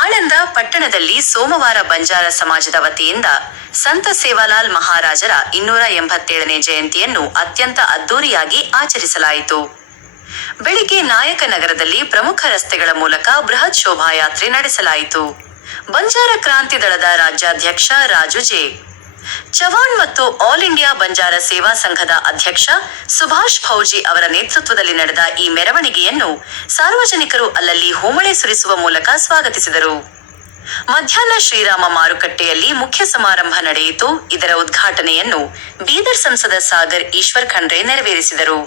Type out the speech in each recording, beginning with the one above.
ಆಳಂದ ಪಟ್ಟಣದಲ್ಲಿ ಸೋಮವಾರ ಬಂಜಾರ ಸಮಾಜದ ವತಿಯಿಂದ ಸಂತ ಸೇವಾಲಾಲ್ ಮಹಾರಾಜರ 287ನೇ ಜಯಂತಿಯನ್ನು ಅತ್ಯಂತ ಅದ್ದೂರಿಯಾಗಿ ಆಚರಿಸಲಾಯಿತು. ಬೆಳಿಗ್ಗೆ ನಾಯಕನಗರದಲ್ಲಿ ಪ್ರಮುಖ ರಸ್ತೆಗಳ ಮೂಲಕ ಬೃಹತ್ ಶೋಭಾಯಾತ್ರೆ ನಡೆಸಲಾಯಿತು. ಬಂಜಾರ ಕ್ರಾಂತಿ ದಳದ ರಾಜ್ಯಾಧ್ಯಕ್ಷ ರಾಜು ಜೆ. ಚವಾಣ್ ಮತ್ತು ಆಲ್ ಇಂಡಿಯಾ ಬಂಜಾರ ಸೇವಾ ಸಂಘದ ಅಧ್ಯಕ್ಷ ಸುಭಾಷ್ ಫೌಜಿ ಅವರ ನೇತೃತ್ವದಲ್ಲಿ ನಡೆದ ಈ ಮೆರವಣಿಗೆಯನ್ನು ಸಾರ್ವಜನಿಕರು ಅಲ್ಲಲ್ಲಿ ಹೂಮಳೆ ಸುರಿಸುವ ಮೂಲಕ ಸ್ವಾಗತಿಸಿದರು. ಮಧ್ಯಾಹ್ನ ಶ್ರೀರಾಮ ಮಾರುಕಟ್ಟೆಯಲ್ಲಿ ಮುಖ್ಯ ಸಮಾರಂಭ ನಡೆಯಿತು. ಇದರ ಉದ್ಘಾಟನೆಯನ್ನು ಬೀದರ್ ಸಂಸದ ಸಾಗರ್ ಈಶ್ವರ್ ಖಂಡ್ರೆ ನೆರವೇರಿಸಿದರು.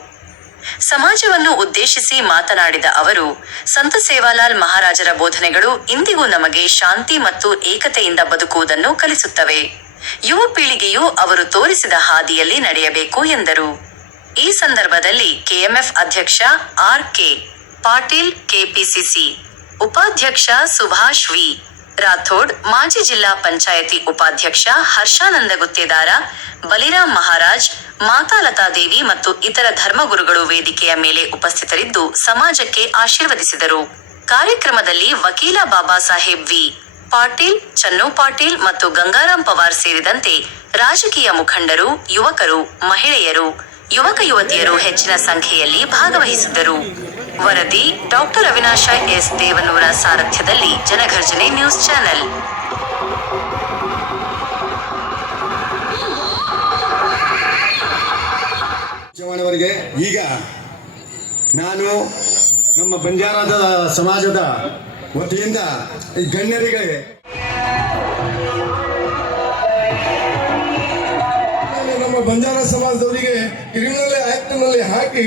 ಸಮಾಜವನ್ನು ಉದ್ದೇಶಿಸಿ ಮಾತನಾಡಿದ ಅವರು, ಸಂತ ಸೇವಾಲಾಲ್ ಮಹಾರಾಜರ ಬೋಧನೆಗಳು ಇಂದಿಗೂ ನಮಗೆ ಶಾಂತಿ ಮತ್ತು ಏಕತೆಯಿಂದ ಬದುಕುವುದನ್ನು ಕಲಿಸುತ್ತವೆ. ಯುವ ಪೀಳಿಗೆಯು ಅವರು ತೋರಿಸಿದ ಹಾದಿಯಲ್ಲಿ ನಡೆಯಬೇಕು ಎಂದರು. ಈ ಸಂದರ್ಭದಲ್ಲಿ ಕೆಎಂಎಫ್ ಅಧ್ಯಕ್ಷ ಆರ್. ಕೆ. ಪಾಟೀಲ್, ಕೆಪಿಸಿಸಿ ಉಪಾಧ್ಯಕ್ಷ ಸುಭಾಷ್ ವಿ. ರಾಥೋಡ್, ಮಾಜಿ ಜಿಲ್ಲಾ ಪಂಚಾಯತಿ ಉಪಾಧ್ಯಕ್ಷ ಹರ್ಷಾನಂದ ಗುತ್ತೇದಾರ, ಬಲಿರಾಮ್ ಮಹಾರಾಜ್, ಮಾತಾ ಲತಾದೇವಿ ಮತ್ತು ಇತರ ಧರ್ಮಗುರುಗಳು ವೇದಿಕೆಯ ಮೇಲೆ ಉಪಸ್ಥಿತರಿದ್ದು ಸಮಾಜಕ್ಕೆ ಆಶೀರ್ವದಿಸಿದರು. ಕಾರ್ಯಕ್ರಮದಲ್ಲಿ ವಕೀಲ ಬಾಬಾ ಸಾಹೇಬ್ ವಿ. ಪಾಟೀಲ್, ಚನ್ನು ಪಾಟೀಲ್ ಮತ್ತು ಗಂಗಾರಾಮ್ ಪವಾರ್ ಸೇರಿದಂತೆ ರಾಜಕೀಯ ಮುಖಂಡರು, ಯುವಕರು, ಮಹಿಳೆಯರು, ಯುವಕ ಯುವತಿಯರು ಹೆಚ್ಚಿನ ಸಂಖ್ಯೆಯಲ್ಲಿ ಭಾಗವಹಿಸಿದ್ದರು. ವರದಿ ಡಾ. ಅವಿನಾಶ ಎಸ್. ದೇವನೂರ ಸಾರಥ್ಯದಲ್ಲಿ ಜನಘರ್ಜನೆ ನ್ಯೂಸ್ ಚಾನೆಲ್. ಚವಾಣವರಿಗೆ ಈಗ ನಾನು ನಮ್ಮ ಬಂಜಾರದ ಸಮಾಜದ ವತಿಯಿಂದ ಈ ಗಣ್ಯರಿಗೆ ನಮ್ಮ ಬಂಜಾರ ಸಮಾಜದವರಿಗೆ ಕ್ರಿಮಿನಲ್ ಆಕ್ಟ್ ನಲ್ಲಿ ಹಾಕಿ